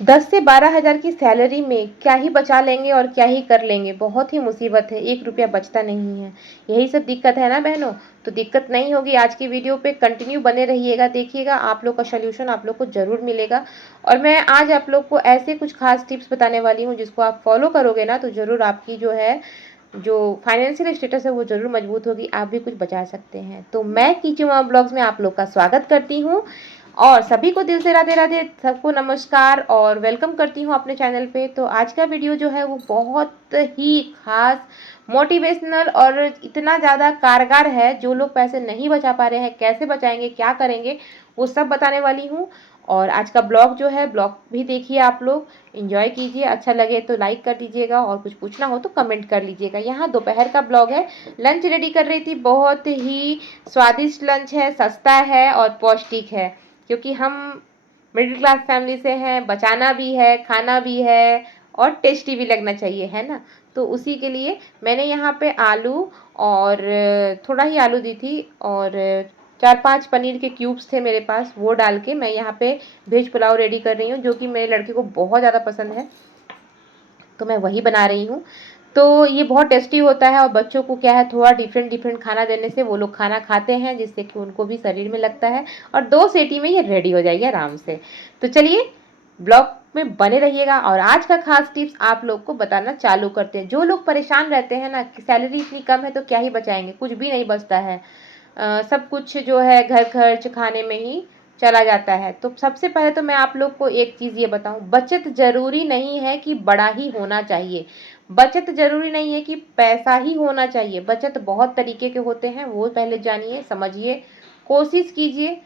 10 से 12 हज़ार की सैलरी में क्या ही बचा लेंगे और क्या ही कर लेंगे, बहुत ही मुसीबत है, 1 रुपया बचता नहीं है। यही सब दिक्कत है ना बहनों। तो दिक्कत नहीं होगी, आज की वीडियो पे कंटिन्यू बने रहिएगा, देखिएगा आप लोग का सॉल्यूशन आप लोग को ज़रूर मिलेगा। और मैं आज आप लोग को ऐसे कुछ खास टिप्स बताने वाली हूँ जिसको आप फॉलो करोगे ना तो ज़रूर आपकी जो फाइनेंशियल स्टेटस है वो ज़रूर मजबूत होगी, आप भी कुछ बचा सकते हैं। तो मैं कीचू मॉम ब्लॉग्स में आप लोग का स्वागत करती हूँ और सभी को दिल से राधे राधे, सबको नमस्कार और वेलकम करती हूँ अपने चैनल पे। तो आज का वीडियो जो है वो बहुत ही खास, मोटिवेशनल और इतना ज़्यादा कारगर है। जो लोग पैसे नहीं बचा पा रहे हैं, कैसे बचाएंगे, क्या करेंगे, वो सब बताने वाली हूँ। और आज का ब्लॉग जो है, ब्लॉग भी देखिए, आप लोग एंजॉय कीजिए, अच्छा लगे तो लाइक कर दीजिएगा और कुछ पूछना हो तो कमेंट कर लीजिएगा। यहाँ दोपहर का ब्लॉग है, लंच रेडी कर रही थी, बहुत ही स्वादिष्ट लंच है, सस्ता है और पौष्टिक है, क्योंकि हम मिडिल क्लास फैमिली से हैं, बचाना भी है, खाना भी है और टेस्टी भी लगना चाहिए, है ना। तो उसी के लिए मैंने यहाँ पे आलू और थोड़ा ही आलू दी थी और 4-5 पनीर के क्यूब्स थे मेरे पास, वो डाल के मैं यहाँ पे वेज पुलाव रेडी कर रही हूँ, जो कि मेरे लड़के को बहुत ज़्यादा पसंद है, तो मैं वही बना रही हूँ। तो ये बहुत टेस्टी होता है और बच्चों को क्या है, थोड़ा डिफरेंट डिफरेंट खाना देने से वो लोग खाना खाते हैं, जिससे कि उनको भी शरीर में लगता है और 2 सीटी में ये रेडी हो जाएगी आराम से। तो चलिए ब्लॉग में बने रहिएगा और आज का खास टिप्स आप लोग को बताना चालू करते हैं। जो लोग परेशान रहते हैं ना कि सैलरी इतनी कम है तो क्या ही बचाएंगे, कुछ भी नहीं बचता है, सब कुछ जो है घर खर्च खाने में ही चला जाता है। तो सबसे पहले तो मैं आप लोग को एक चीज़ ये बताऊं, बचत ज़रूरी नहीं है कि बड़ा ही होना चाहिए, बचत ज़रूरी नहीं है कि पैसा ही होना चाहिए। बचत बहुत तरीके के होते हैं, वो पहले जानिए, समझिए, कोशिश कीजिए,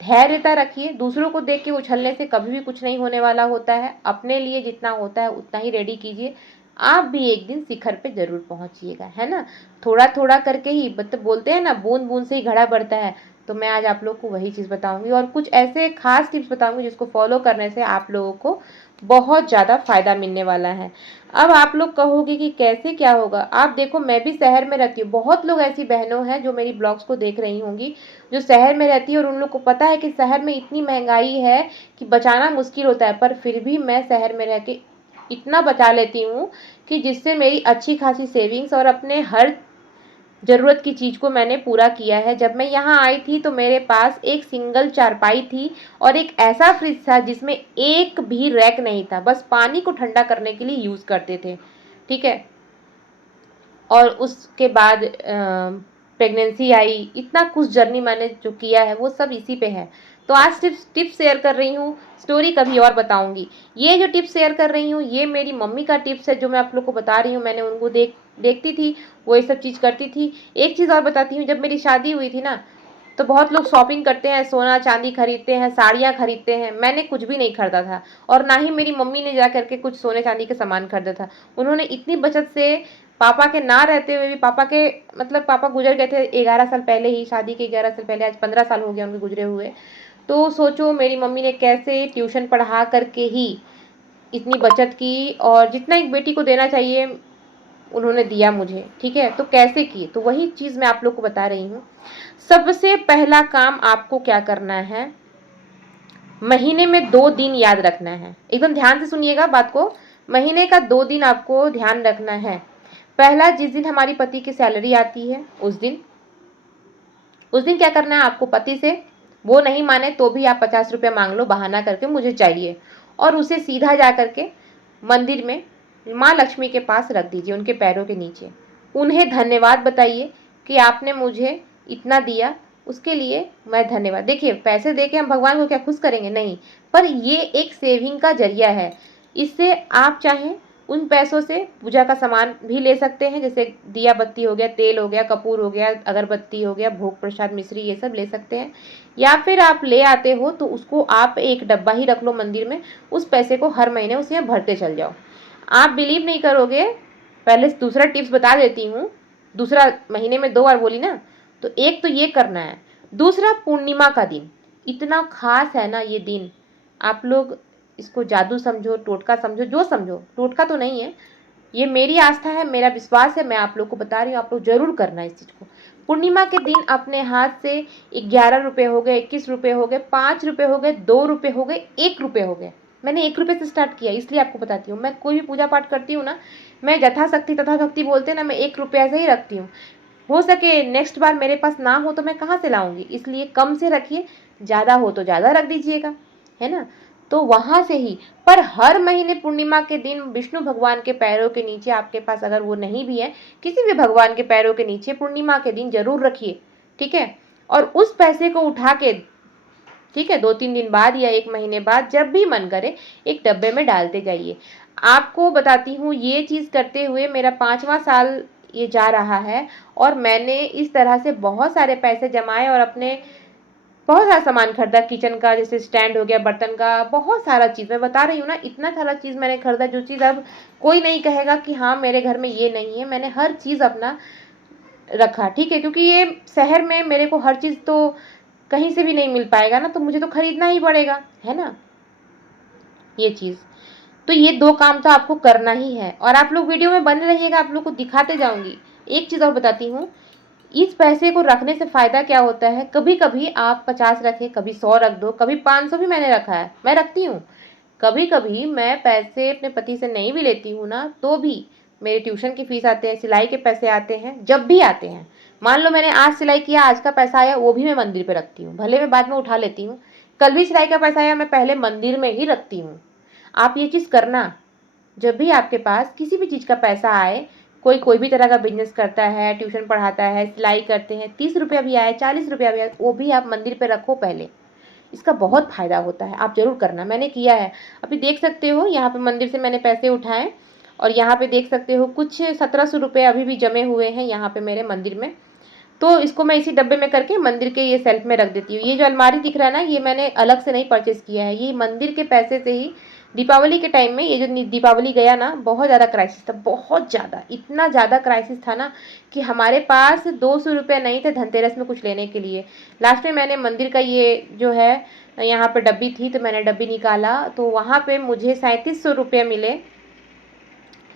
धैर्यता रखिए। दूसरों को देख के उछलने से कभी भी कुछ नहीं होने वाला होता है, अपने लिए जितना होता है उतना ही रेडी कीजिए, आप भी एक दिन शिखर पे ज़रूर पहुंचिएगा, है ना। थोड़ा थोड़ा करके ही, मतलब बोलते हैं ना, बूंद बूंद से ही घड़ा बढ़ता है। तो मैं आज आप लोग को वही चीज़ बताऊंगी और कुछ ऐसे खास टिप्स बताऊंगी जिसको फॉलो करने से आप लोगों को बहुत ज़्यादा फ़ायदा मिलने वाला है। अब आप लोग कहोगे कि कैसे क्या होगा, आप देखो मैं भी शहर में रहती हूँ, बहुत लोग ऐसी बहनों हैं जो मेरी ब्लॉग्स को देख रही होंगी जो शहर में रहती है और उन लोग को पता है कि शहर में इतनी महंगाई है कि बचाना मुश्किल होता है, पर फिर भी मैं शहर में रह के इतना बचा लेती हूँ कि जिससे मेरी अच्छी खासी सेविंग्स और अपने हर ज़रूरत की चीज़ को मैंने पूरा किया है। जब मैं यहाँ आई थी तो मेरे पास एक सिंगल चारपाई थी और एक ऐसा फ्रिज था जिसमें एक भी रैक नहीं था, बस पानी को ठंडा करने के लिए यूज़ करते थे, ठीक है। और उसके बाद प्रेगनेंसी आई, इतना कुछ जर्नी मैंने जो किया है वो सब इसी पे है। तो आज सिर्फ टिप्स शेयर कर रही हूँ, स्टोरी कभी और बताऊंगी। ये जो टिप्स शेयर कर रही हूँ ये मेरी मम्मी का टिप्स है जो मैं आप लोग को बता रही हूँ। मैंने उनको देखती थी, वो ये सब चीज़ करती थी। एक चीज़ और बताती हूँ, जब मेरी शादी हुई थी ना तो बहुत लोग शॉपिंग करते हैं, सोना चांदी खरीदते हैं, साड़ियाँ खरीदते हैं, मैंने कुछ भी नहीं खरीदा था और ना ही मेरी मम्मी ने जा करके कुछ सोने चांदी के सामान खरीदा था। उन्होंने इतनी बचत से, पापा के ना रहते हुए भी, पापा के मतलब पापा गुजर गए थे 11 साल पहले ही, शादी के 11 साल पहले, आज 15 साल हो गया उनके गुजरे हुए। तो सोचो मेरी मम्मी ने कैसे ट्यूशन पढ़ा करके ही इतनी बचत की और जितना एक बेटी को देना चाहिए उन्होंने दिया मुझे, ठीक है। तो कैसे की, तो वही चीज़ मैं आप लोग को बता रही हूँ। सबसे पहला काम आपको क्या करना है, महीने में 2 दिन याद रखना है, एकदम ध्यान से सुनिएगा बात को। महीने का 2 दिन आपको ध्यान रखना है। पहला, जिस दिन हमारी पति की सैलरी आती है उस दिन क्या करना है आपको, पति से, वो नहीं माने तो भी आप 50 रुपये मांग लो बहाना करके, मुझे चाहिए, और उसे सीधा जा करके मंदिर में माँ लक्ष्मी के पास रख दीजिए, उनके पैरों के नीचे। उन्हें धन्यवाद बताइए कि आपने मुझे इतना दिया, उसके लिए मैं धन्यवाद। देखिए पैसे दे के हम भगवान को क्या खुश करेंगे, नहीं, पर ये एक सेविंग का जरिया है। इससे आप चाहें उन पैसों से पूजा का सामान भी ले सकते हैं, जैसे दिया बत्ती हो गया, तेल हो गया, कपूर हो गया, अगरबत्ती हो गया, भोग प्रसाद मिश्री, ये सब ले सकते हैं। या फिर आप ले आते हो तो उसको आप एक डब्बा ही रख लो मंदिर में, उस पैसे को हर महीने उसमें भरते चल जाओ। आप बिलीव नहीं करोगे, पहले दूसरा टिप्स बता देती हूँ। दूसरा, महीने में 2 बार बोली ना, तो एक तो ये करना है। दूसरा, पूर्णिमा का दिन इतना खास है ना, ये दिन आप लोग इसको जादू समझो, टोटका समझो, जो समझो, टोटका तो नहीं है, ये मेरी आस्था है, मेरा विश्वास है, मैं आप लोग को बता रही हूँ, आप लोग जरूर करना इस चीज़ को। पूर्णिमा के दिन अपने हाथ से 11 रुपये हो गए, 21 रुपये हो गए, 5 रुपये हो गए, 2 रुपये हो गए, 1 रुपये हो गए, मैंने 1 रुपये से स्टार्ट किया, इसलिए आपको बताती हूँ। मैं कोई भी पूजा पाठ करती हूँ ना, मैं यथाशक्ति तथा भक्ति बोलते हैं ना, मैं 1 रुपया से ही रखती हूँ। हो सके नेक्स्ट बार मेरे पास ना हो तो मैं कहाँ से लाऊंगी, इसलिए कम से रखिए, ज़्यादा हो तो ज़्यादा रख दीजिएगा, है ना। तो वहाँ से ही, पर हर महीने पूर्णिमा के दिन विष्णु भगवान के पैरों के नीचे, आपके पास अगर वो नहीं भी है, किसी भी भगवान के पैरों के नीचे पूर्णिमा के दिन जरूर रखिए, ठीक है। और उस पैसे को उठा के, ठीक है, 2-3 दिन बाद या 1 महीने बाद जब भी मन करे एक डब्बे में डालते जाइए। आपको बताती हूँ, ये चीज़ करते हुए मेरा 5वां साल ये जा रहा है, और मैंने इस तरह से बहुत सारे पैसे जमाए और अपने बहुत सारा सामान खरीदा, किचन का, जैसे स्टैंड हो गया, बर्तन का, बहुत सारा चीज़ मैं बता रही हूँ ना, इतना सारा चीज़ मैंने खरीदा, जो चीज़ अब कोई नहीं कहेगा कि हाँ मेरे घर में ये नहीं है। मैंने हर चीज़ अपना रखा, ठीक है, क्योंकि ये शहर में मेरे को हर चीज़ तो कहीं से भी नहीं मिल पाएगा ना, तो मुझे तो खरीदना ही पड़ेगा, है ना, ये चीज़। तो ये 2 काम तो आपको करना ही है, और आप लोग वीडियो में बने रहिएगा, आप लोग को दिखाते जाऊंगी। एक चीज़ और बताती हूँ, इस पैसे को रखने से फ़ायदा क्या होता है, कभी कभी आप 50 रखें, कभी 100 रख दो, कभी 500 भी मैंने रखा है, मैं रखती हूँ। कभी कभी मैं पैसे अपने पति से नहीं भी लेती हूँ ना, तो भी मेरे ट्यूशन की फीस आते हैं, सिलाई के पैसे आते हैं, जब भी आते हैं, मान लो मैंने आज सिलाई किया, आज का पैसा आया, वो भी मैं मंदिर पे रखती हूँ, भले मैं बाद में उठा लेती हूँ। कल भी सिलाई का पैसा आया, मैं पहले मंदिर में ही रखती हूँ। आप ये चीज़ करना, जब भी आपके पास किसी भी चीज़ का पैसा आए, कोई भी तरह का बिजनेस करता है, ट्यूशन पढ़ाता है, सिलाई करते हैं, 30 रुपया भी आए, 40 रुपया भी आए, वो भी आप मंदिर पे रखो पहले। इसका बहुत फ़ायदा होता है, आप ज़रूर करना, मैंने किया है। अभी देख सकते हो यहाँ पे मंदिर से मैंने पैसे उठाए, और यहाँ पे देख सकते हो कुछ 1700 रुपये अभी भी जमे हुए हैं यहाँ पे मेरे मंदिर में। तो इसको मैं इसी डब्बे में करके मंदिर के ये सेल्फ में रख देती हूँ। ये जो अलमारी दिख रहा है ना, ये मैंने अलग से नहीं परचेज़ किया है, ये मंदिर के पैसे से ही। दीपावली के टाइम में, ये जो दीपावली गया ना, बहुत ज़्यादा क्राइसिस था, बहुत ज़्यादा, इतना ज़्यादा क्राइसिस था ना कि हमारे पास 200 रुपये नहीं थे धनतेरस में कुछ लेने के लिए। लास्ट में मैंने मंदिर का ये जो है, यहाँ पे डब्बी थी, तो मैंने डब्बी निकाला, तो वहाँ पे मुझे 3700 रुपये मिले,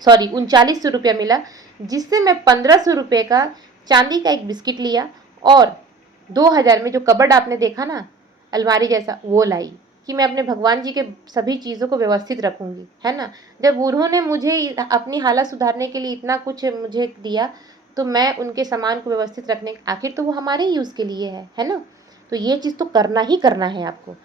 सॉरी 3900 रुपया मिला, जिससे मैं 1500 रुपये का चांदी का एक बिस्किट लिया, और 2000 में जो कबर्ड आपने देखा ना, अलमारी जैसा, वो लाई, कि मैं अपने भगवान जी के सभी चीज़ों को व्यवस्थित रखूँगी, है ना। जब उन्होंने मुझे अपनी हालत सुधारने के लिए इतना कुछ मुझे दिया, तो मैं उनके सामान को व्यवस्थित रखने, आखिर तो वो हमारे ही यूज़ के लिए है ना। तो ये चीज़ तो करना ही करना है आपको।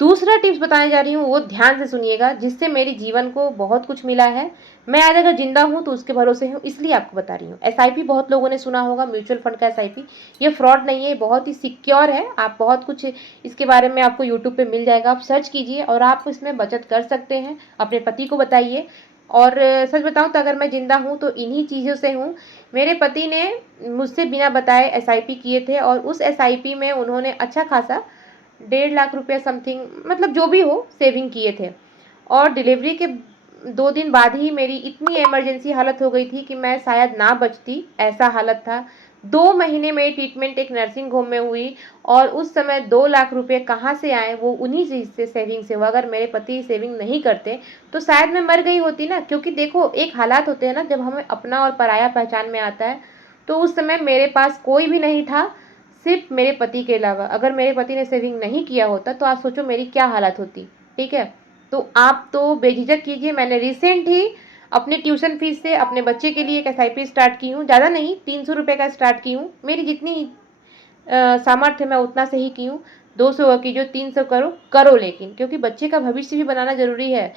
दूसरा टिप्स बताने जा रही हूँ, वो ध्यान से सुनिएगा, जिससे मेरे जीवन को बहुत कुछ मिला है। मैं आज अगर जिंदा हूँ तो उसके भरोसे हूँ, इसलिए आपको बता रही हूँ। एसआईपी बहुत लोगों ने सुना होगा, म्यूचुअल फंड का एसआईपी। ये फ्रॉड नहीं है, बहुत ही सिक्योर है। आप बहुत कुछ इसके बारे में आपको यूट्यूब पे मिल जाएगा, आप सर्च कीजिए और आप इसमें बचत कर सकते हैं। अपने पति को बताइए। और सच बताऊँ तो अगर मैं जिंदा हूँ तो इन्हीं चीज़ों से हूँ। मेरे पति ने मुझसे बिना बताए एसआईपी किए थे, और उस एसआईपी में उन्होंने अच्छा खासा 1.5 लाख रुपया समथिंग, मतलब जो भी हो, सेविंग किए थे। और डिलीवरी के 2 दिन बाद ही मेरी इतनी इमरजेंसी हालत हो गई थी कि मैं शायद ना बचती, ऐसा हालत था। 2 महीने मेरी ट्रीटमेंट एक नर्सिंग होम में हुई, और उस समय 2 लाख रुपये कहाँ से आए, वो उन्हीं चीज़ से, सेविंग से हुआ। अगर मेरे पति सेविंग नहीं करते तो शायद मैं मर गई होती ना। क्योंकि देखो, एक हालात होते हैं ना, जब हमें अपना और पराया पहचान में आता है, तो उस समय मेरे पास कोई भी नहीं था सिर्फ मेरे पति के अलावा। अगर मेरे पति ने सेविंग नहीं किया होता तो आप सोचो मेरी क्या हालत होती, ठीक है। तो आप तो बेझिझक कीजिए। मैंने रिसेंट ही अपने ट्यूशन फीस से अपने बच्चे के लिए एक एसआईपी स्टार्ट की हूँ, ज़्यादा नहीं, 300 रुपये का स्टार्ट की हूँ। मेरी जितनी सामर्थ्य मैं उतना से ही की हूँ। 200 की जो 300 करो करो, लेकिन क्योंकि बच्चे का भविष्य भी बनाना ज़रूरी है।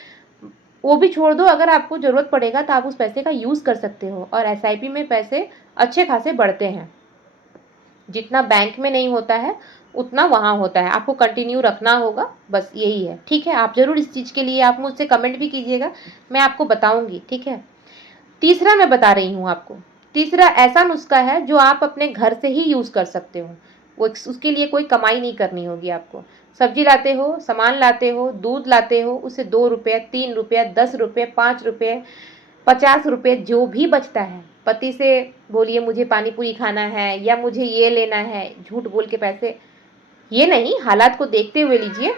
वो भी छोड़ दो, अगर आपको ज़रूरत पड़ेगा तो आप उस पैसे का यूज़ कर सकते हो। और एसआईपी में पैसे अच्छे खासे बढ़ते हैं, जितना बैंक में नहीं होता है उतना वहाँ होता है। आपको कंटिन्यू रखना होगा, बस यही है, ठीक है। आप ज़रूर इस चीज़ के लिए आप मुझसे कमेंट भी कीजिएगा, मैं आपको बताऊँगी, ठीक है। तीसरा मैं बता रही हूँ आपको, तीसरा ऐसा नुस्खा है जो आप अपने घर से ही यूज़ कर सकते हो। वो उसके लिए कोई कमाई नहीं करनी होगी आपको। सब्जी लाते हो, सामान लाते हो, दूध लाते हो, उससे 2 रुपये, 3 रुपये, 10 रुपये, 5 रुपये, 50 रुपये जो भी बचता है, पति से बोलिए मुझे पानी पूरी खाना है या मुझे ये लेना है, झूठ बोल के पैसे, ये नहीं, हालात को देखते हुए लीजिए।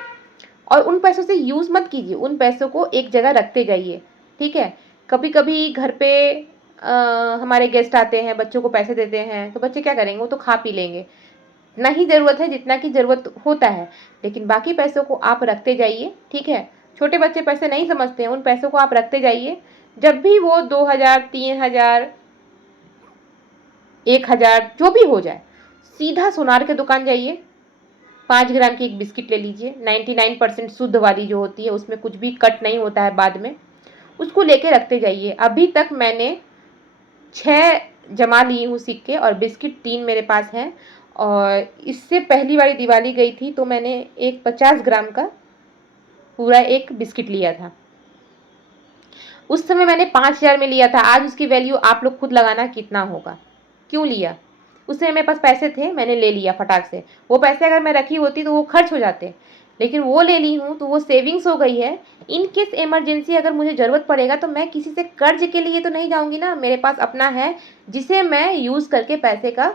और उन पैसों से यूज़ मत कीजिए, उन पैसों को एक जगह रखते जाइए, ठीक है। कभी कभी घर पे हमारे गेस्ट आते हैं, बच्चों को पैसे देते हैं, तो बच्चे क्या करेंगे, वो तो खा पी लेंगे। नहीं ज़रूरत है जितना की ज़रूरत होता है, लेकिन बाकी पैसों को आप रखते जाइए, ठीक है। छोटे बच्चे पैसे नहीं समझते हैं, उन पैसों को आप रखते जाइए। जब भी वो 2000, 3000, 1000 जो भी हो जाए, सीधा सोनार के दुकान जाइए, 5 ग्राम की एक बिस्किट ले लीजिए, 99% शुद्ध वाली जो होती है, उसमें कुछ भी कट नहीं होता है बाद में, उसको लेके रखते जाइए। अभी तक मैंने 6 जमा ली हूँ सिक्के, और बिस्किट 3 मेरे पास हैं। और इससे पहली वाली दिवाली गई थी तो मैंने एक 50 ग्राम का पूरा एक बिस्किट लिया था। उस समय मैंने 5000 में लिया था। आज उसकी वैल्यू आप लोग खुद लगाना कितना होगा। क्यों लिया? उस समय मेरे पास पैसे थे, मैंने ले लिया फटाक से। वो पैसे अगर मैं रखी होती तो वो खर्च हो जाते, लेकिन वो ले ली हूँ तो वो सेविंग्स हो गई है। इन केस इमरजेंसी अगर मुझे ज़रूरत पड़ेगा तो मैं किसी से कर्ज के लिए तो नहीं जाऊँगी ना, मेरे पास अपना है जिसे मैं यूज़ करके पैसे का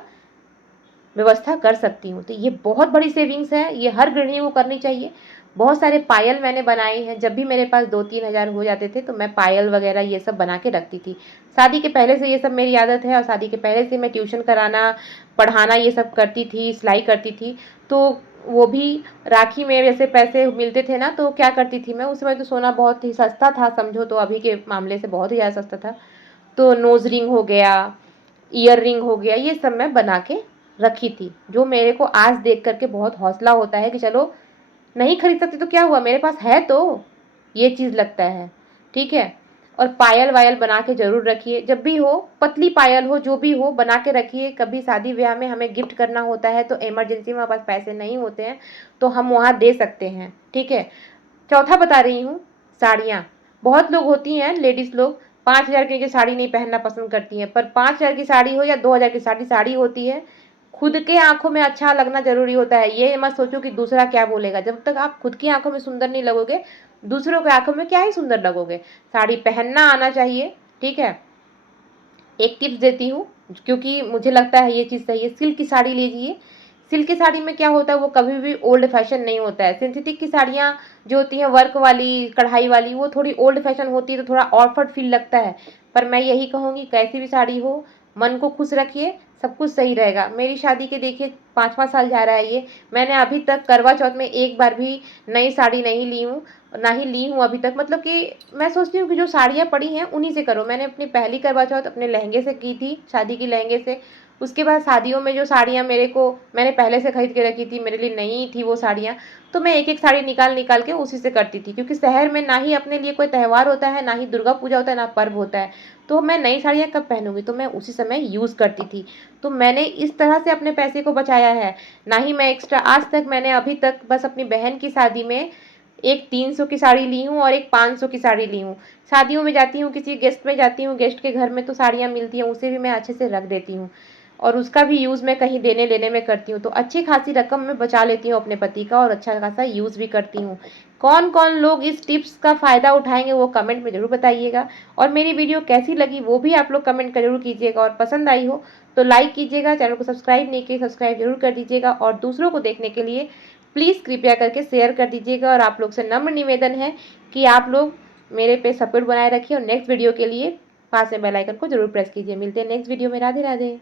व्यवस्था कर सकती हूँ। तो ये बहुत बड़ी सेविंग्स है, ये हर गृहिणी को करनी चाहिए। बहुत सारे पायल मैंने बनाए हैं। जब भी मेरे पास 2-3 हज़ार हो जाते थे तो मैं पायल वगैरह ये सब बना के रखती थी। शादी के पहले से ये सब मेरी आदत है, और शादी के पहले से मैं ट्यूशन कराना, पढ़ाना ये सब करती थी, सिलाई करती थी। तो वो भी राखी में जैसे पैसे मिलते थे ना, तो क्या करती थी मैं, उस समय तो सोना बहुत ही सस्ता था, समझो तो अभी के मामले से बहुत ही ज़्यादा सस्ता था। तो नोज़ रिंग हो गया, ईयर रिंग हो गया, ये सब मैं बना के रखी थी, जो मेरे को आज देख करके बहुत हौसला होता है कि चलो नहीं खरीद सकती तो क्या हुआ, मेरे पास है तो, ये चीज़ लगता है। ठीक है। और पायल वायल बना के ज़रूर रखिए, जब भी हो, पतली पायल हो, जो भी हो बना के रखिए। कभी शादी ब्याह में हमें गिफ्ट करना होता है तो इमरजेंसी में हमारे पास पैसे नहीं होते हैं तो हम वहाँ दे सकते हैं। ठीक है। चौथा बता रही हूँ, साड़ियाँ। बहुत लोग होती हैं, लेडीज़ लोग 5000 के नीचे साड़ी नहीं पहनना पसंद करती हैं, पर 5000 की साड़ी हो या 2000 की साड़ी, साड़ी होती है। खुद के आंखों में अच्छा लगना ज़रूरी होता है। ये मत सोचो कि दूसरा क्या बोलेगा। जब तक आप खुद की आंखों में सुंदर नहीं लगोगे, दूसरों की आंखों में क्या ही सुंदर लगोगे। साड़ी पहनना आना चाहिए। ठीक है। एक टिप्स देती हूँ, क्योंकि मुझे लगता है ये चीज़ सही है। सिल्क की साड़ी लीजिए। सिल्क की साड़ी में क्या होता है, वो कभी भी ओल्ड फैशन नहीं होता है। सिंथेटिक की साड़ियाँ जो होती हैं वर्क वाली, कढ़ाई वाली, वो थोड़ी ओल्ड फैशन होती है, तो थोड़ा ऑफर्ड फील लगता है। पर मैं यही कहूँगी, कैसी भी साड़ी हो, मन को खुश रखिए, सब कुछ सही रहेगा। मेरी शादी के देखिए 5वां साल जा रहा है ये, मैंने अभी तक करवा चौथ में एक बार भी नई साड़ी नहीं ली हूँ, ना ही ली हूँ अभी तक। मतलब कि मैं सोचती हूँ कि जो साड़ियाँ पड़ी हैं उन्हीं से करो। मैंने अपनी पहली करवा चौथ अपने लहंगे से की थी, शादी की लहंगे से। उसके बाद शादियों में जो साड़ियाँ मैंने पहले से खरीद के रखी थी, मेरे लिए नई थी वो साड़ियाँ, तो मैं एक एक साड़ी निकाल निकाल के उसी से करती थी। क्योंकि शहर में ना ही अपने लिए कोई त्यौहार होता है, ना ही दुर्गा पूजा होता है, ना पर्व होता है, तो मैं नई साड़ियाँ कब पहनूंगी, तो मैं उसी समय यूज़ करती थी। तो मैंने इस तरह से अपने पैसे को बचाया है। ना ही मैं एक्स्ट्रा, आज तक मैंने अभी तक बस अपनी बहन की शादी में एक 300 की साड़ी ली हूँ और एक 500 की साड़ी ली हूँ। शादियों में जाती हूँ, किसी गेस्ट में जाती हूँ, गेस्ट के घर में तो साड़ियाँ मिलती हैं, उसे भी मैं अच्छे से रख देती हूँ, और उसका भी यूज़ मैं कहीं देने लेने में करती हूँ। तो अच्छी खासी रकम मैं बचा लेती हूँ अपने पति का, और अच्छा खासा यूज़ भी करती हूँ। कौन कौन लोग इस टिप्स का फ़ायदा उठाएंगे वो कमेंट में ज़रूर बताइएगा। और मेरी वीडियो कैसी लगी वो भी आप लोग कमेंट कर जरूर कीजिएगा, और पसंद आई हो तो लाइक कीजिएगा। चैनल को सब्सक्राइब नहीं किए, सब्सक्राइब जरूर कर दीजिएगा, और दूसरों को देखने के लिए प्लीज़ कृपया करके शेयर कर दीजिएगा। और आप लोग से नम्र निवेदन है कि आप लोग मेरे पे सपोर्ट बनाए रखिए, और नेक्स्ट वीडियो के लिए पास में बेल आइकन को जरूर प्रेस कीजिए। मिलते हैं नेक्स्ट वीडियो में। राधे राधे।